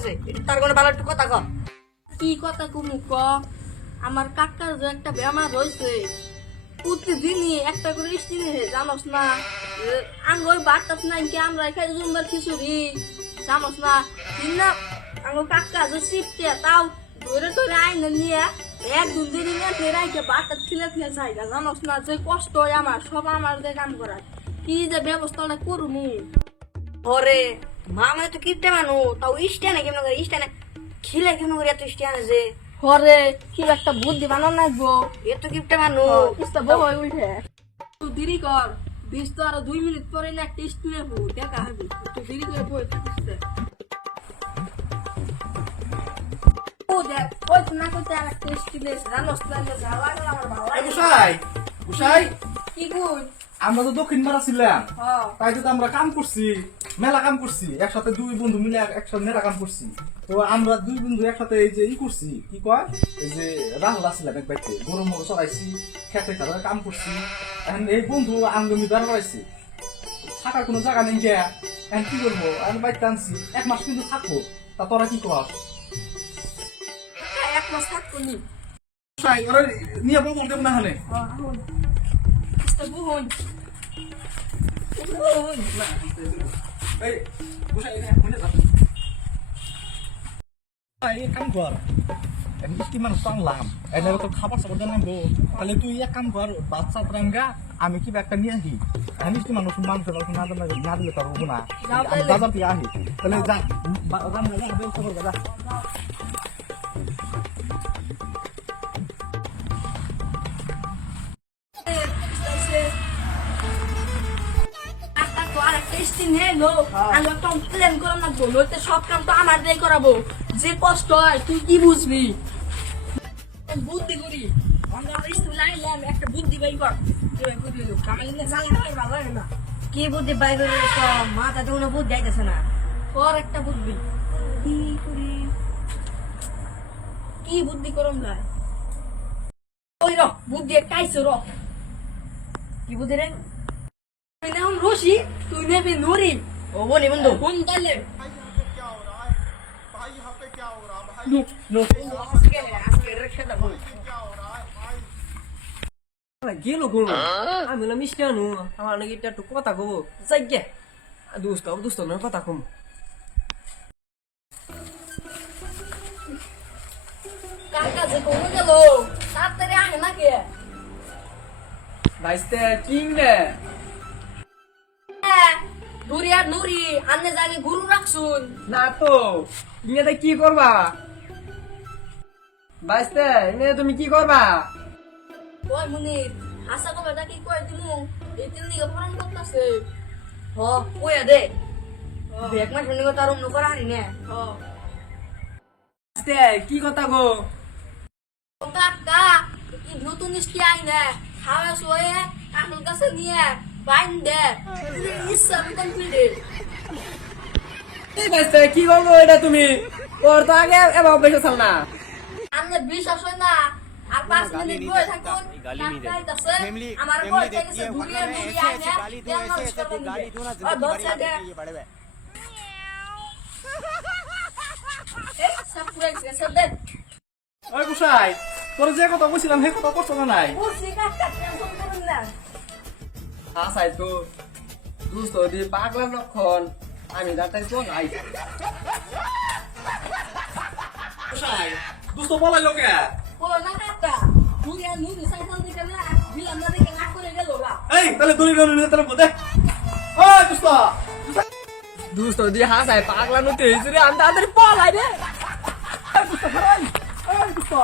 আছে তার কোনো ভালো একটু কথা কর। কি কথা কুমু ক? আমার কাকার যে একটা বেমার হয়েছে, প্রতিদিনই একটা করে স্টিল জানোস না। আঙ্গর বাড়তাস নাই কি আমরা খাই জুম্বার খিচুড়ি জানোস না। দিন না আঙ্গর কাকা যে শিফটে তাও ধরে ধরে আইনে নিয়ে এক দুই দিন নিয়ে ফের আইকে বাড়তা ছিলে ফেলে চাই না জানোস না। যে কষ্ট হয় আমার সব আমার যে কাম করার কি যে ব্যবস্থাটা করমু। ওরে মামা তো কিপটে মানু তাও স্ট্যান্ডে কেমন করে স্ট্যান্ডে খিলে কেমন করে এত স্ট্যান্ডে যে ঘরে কি একটা বুদ্ধি বানানো লাগবো। এত কিপটে মানু ইস্তা বউ হয়ে উঠে তুই দেরি কর, বিশ তো আরো 2 মিনিট পরে না টেস্ট নেবো দেখা হবে। তুই দেরি করে বই থাকিস। ও দেখ ওই না করতে আর টেস্ট দিলে জানোস না যে ঝাল লাগলো আমার ভালো এই লাগে। গোসাই গোসাই কি গুণ আমরা তো দক্ষিণ পাড়া ছিলাম, হ্যাঁ তাই তো আমরা কাম করছি, মেলা কাম করছি একসাথে, দুই বন্ধু মিলে একসাথে মেলা কাম করছি। তো আমরা দুই বন্ধু একসাথে এই যে করছি কি কয় এই যে রাহুল আসছিলাম এক বাইতে গরু মরু চড়াইছি, খেতে খাতে কাম করছি। এখন এই বন্ধু আঙ্গমি বের করাইছি, থাকার কোনো জায়গা নেই গিয়া এখন কি করবো, এখন বাইতে আনছি 1 মাস কিন্তু থাকবো। তা তোরা কি কর? এক মাস থাকতো নি। গোসাই ওরা নিয়ে বলবো দেব না হলে ইস্তা বুহন বুহন এই গোসাই মনে যা এই কাম কর, মিষ্টি মানুষ তো আনলাম, এনে তো খাবার সাবার জানাবো। তাহলে তুই এক কাম কর, বাচ্চা প্রাঙ্গা আমি কি একটা নিয়ে আসি। মিষ্টি মানুষ মানুষের না না দিলে তো হবো না, বাজার থেকে আহি। তাহলে যা ব্যবস্থা করবো যা। সব কাম তো আমার দিয়ে করাবো। যে কষ্ট হয় তুই কি বুঝবি। বুদ্ধি করি আমরা স্কুলে আইলাম একটা বুদ্ধি বাই কর। ভালো লাগে না কি বুদ্ধি বাই করে তো মাথা তো কোনো বুদ্ধি আইতেছে না। কর একটা বুদ্ধি। কি করি কি বুদ্ধি করম যায় ওই র বুদ্ধি একটা আইসে র। কি বুদ্ধি রে? তুই নেম রশি তুই নেবি নুরি। ও বলি বন্ধু কোন তালে গেল কোন আমি হলাম মিষ্টি আনু আমার নাকি এটা একটু কথা কব যাই গে দুস্ত দুস্ত নয় কথা কম কাকা যে কোন গেল তাড়াতাড়ি আহে নাকি ভাইস্তে কিং রে নুরি আর নুরি আন্নে জাগে গুরু রাখছুন। না তো ইংরেজি কি করবা ভাইস্তে ইংরেজি তুমি কি করবা ওই মুনির আশা কবে কি কই দিমু এই তিন দিকে ফোন করতেছে। হ কইয়া দে এক মাস হইনি তার অন্য করা হানি না। ভাইস্তে কি কথা গো ও কাকা কি নতুন ইস্টি আই না খাওয়া সোয়ে কাকুর কাছে নিয়ে বাইন দে ইচ্ছা মতন ফিরে। এই ভাইস্তে কি করবো এটা তুমি ওর তো আগে এবার অভ্যাস আছে না আমনে বিশ্বাস হয় না আর 5 মিনিট বসে থাকুন কাকাইতাছে আমার বই থেকে ঘুরিয়ে ঘুরিয়ে আই না তেল মাছ করে দিবে আর দশে দে এই সব পুরো গেছে দে ওই গোসাই তোর যে কথা বলছিলাম সেই কথা করছো না নাই? বুঝছি কাকা টেনশন করুন না। আসাই তো দুস্ত দি পাগলা লক্ষণ আমি দাঁড়াই তো নাই গোসাই দুস্থ বলাই লোকে ও না কাকা ঘুরিয়ে নুরি সাইকেল দিকে না দিলাম না দিকে না করে গেল বা এই তাহলে দড়ি দড়ি তাহলে বলতে ওই দুস্থ দুস্ত দি হাসাই পাগলা নতে হিজরে আমি তাদের পলাই রে no.